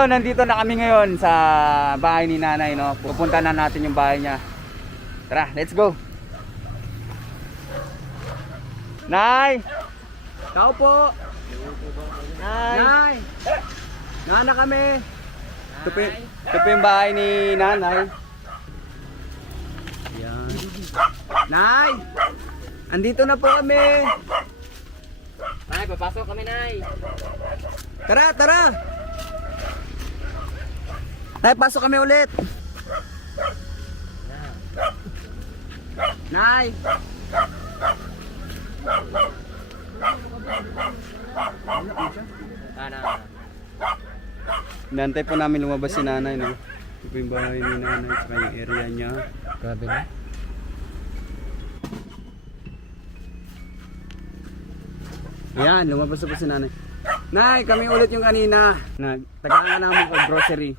So, nandito na kami ngayon sa bahay ni nanay, no? Pupunta na natin yung bahay niya. Tara, let's go. Nay! Tao po! Nay! Nana kami! Ito po yung bahay ni nanay. Yan. Nay! Andito na po kami! Nay, papasok kami, Nay. Tara, tara! Nay, pasok kami ulit! Nay! Nantay po namin lumabas si nanay, no? Ito po yung bahay ni nanay, saka yung area niya. Grabe na. Ayan, lumabas na po si nanay. Nay, kami ulit yung kanina. Tagaan na namin ko grocery.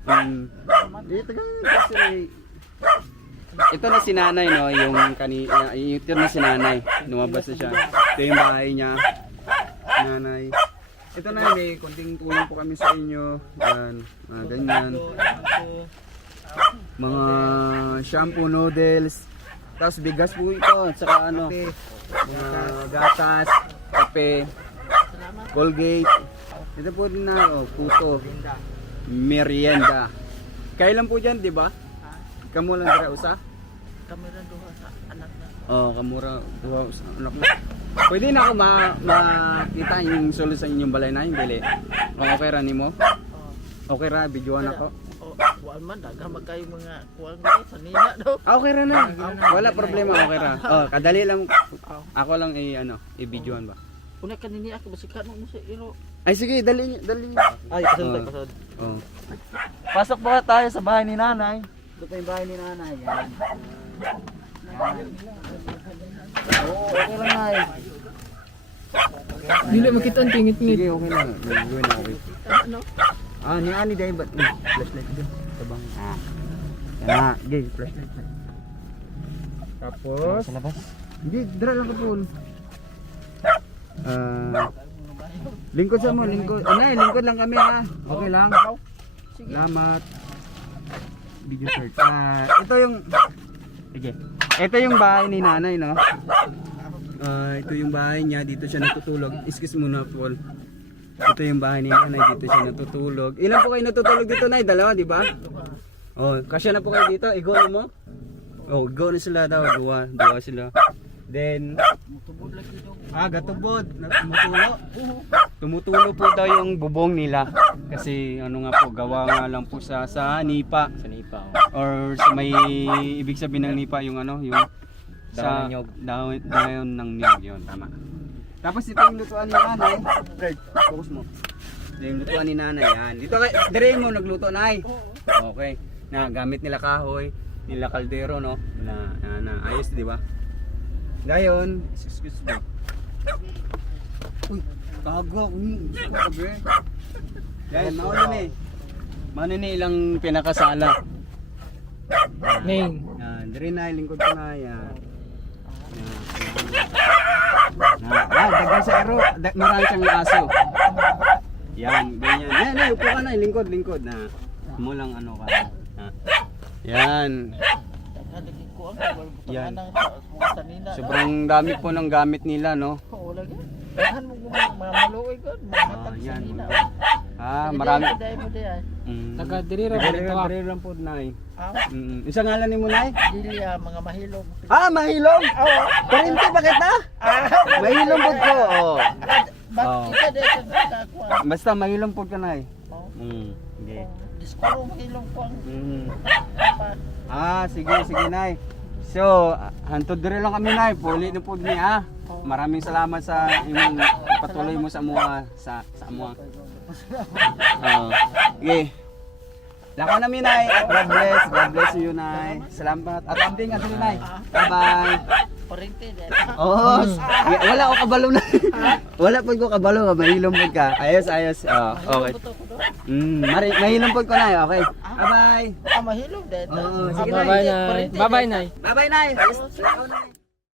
Tagaan grocery. Ito na si nanay, no? Yung kanina, ito na si nanay. Lumabas na siya. Ito yung bahay niya. Nanay. Ito na hindi, konting tulong po kami sa inyo. Yan, mga ganyan. Mga shampoo, noodles. Tapos bigas po ito, at saka ano, mga gatas, kape, Colgate. Ito po din na, oh, puto, merienda. Kailan po dyan, di ba? Kamu lang dira usa? Kamera duha sa anak na. Oh, kamura duha usa anak mo. Pwede na ako makita yung sulod sa inyong balay na yung dili. Okay ra nimo? Okay ra, videoan ako. Wal man daga magkay mga kuwang sa nina daw. Okay ra na. Wala problema, okay ra. Oh, kadali lang. Ako lang i-videoan ba. Una kanini ako basikan mo sa iro. Ay sige, dali. Ay, pasod. Oh. Pasok ba tayo sa bahay ni nanay? Ito pa yung bahay ni nanay. Yan. Oo, okay lang nay. Dili makita ang tingit-ngit. Sige, okay lang. Gawin na okay. Ano? Ni ani dahil ba't? Flashlight dyan. Tabang. Yan. Gay, flashlight. Tapos, Sa labas. hindi, dra lang ka po. Lingkod sa mo, lingkod. Lingkod lang kami ha. Okay lang. Salamat. Video search. Ito yung sige. Ito yung bahay ni nanay, no? Ito yung bahay niya, dito siya natutulog. Excuse muna, Paul. Ito yung bahay ni nanay, dito siya natutulog. Ilan po kayo natutulog dito, nay? Dalawa, di ba? Oh, kasya na po kayo dito. Igo na mo? Oh, igo na sila daw. Dua sila. Then, gatubod. Tumutulo. Tumutulo po daw yung bubong nila. Kasi ano nga po, gawa nga lang po sa nipa. Sa nipa. Or sa may ibig sabihin ng nipa yung ano, yung Daon ng nyog. Daon ng nyog, yun, tama. Tapos ito yung lutuan ni nanay. Fred, focus mo. Ito yung lutuan ni nanay, yan. Dito kay, dire mo nagluto, nay. Okay. Na gamit nila kahoy, nila kaldero, no? Na ayos, di ba? Ngayon, excuse me. Uy, kaga, sabi. Yan, mano ni ilang pinakasala. Ning. Yan, dire na lingkod ko na yan. Dagan sa ero, marami siyang aso. Yan, ganyan. Yan, upo ka na, lingkod na. Mo lang ano ka. Yan. Yan. Sobrang dami po ng gamit nila, no? Oo, lagi. Dahan mo mga maluoy ko, mga matag sa Yan. nina. Marami. Dahil mo diyan. Taga diri ra dito. Dire lang po, nay. Ah, Isa ngalan ni mo, nay? dili mga mahilog. Mahilong! Oo. Kurinti ba kita? Mahilong po ko. Oh. Bakit kita dito nakakuha? Basta mahilong po ka, nay. Oo. Okay. Diskuro mahilog po ang Sige, nay. So, hantod dire lang kami, nay. Puli na po niya. Maraming salamat sa imong patuloy mo sa amuha sa amuha. Okay. Lako na mi, nay. God bless you, nay. Salamat. At amping ato, nay. Bye-bye. Parente dahil. Oh, wala ako kabalo na. Wala pud ko kabalo, mahilom pud ka. Ayos. Okay. Mahilom pud ko, nay. Okay. Bye-bye. Mahilog dahil. Oo, sige, Bye-bye, Nay. Bye-bye, Nay. Bye-bye, nay. Alis na ako, nay.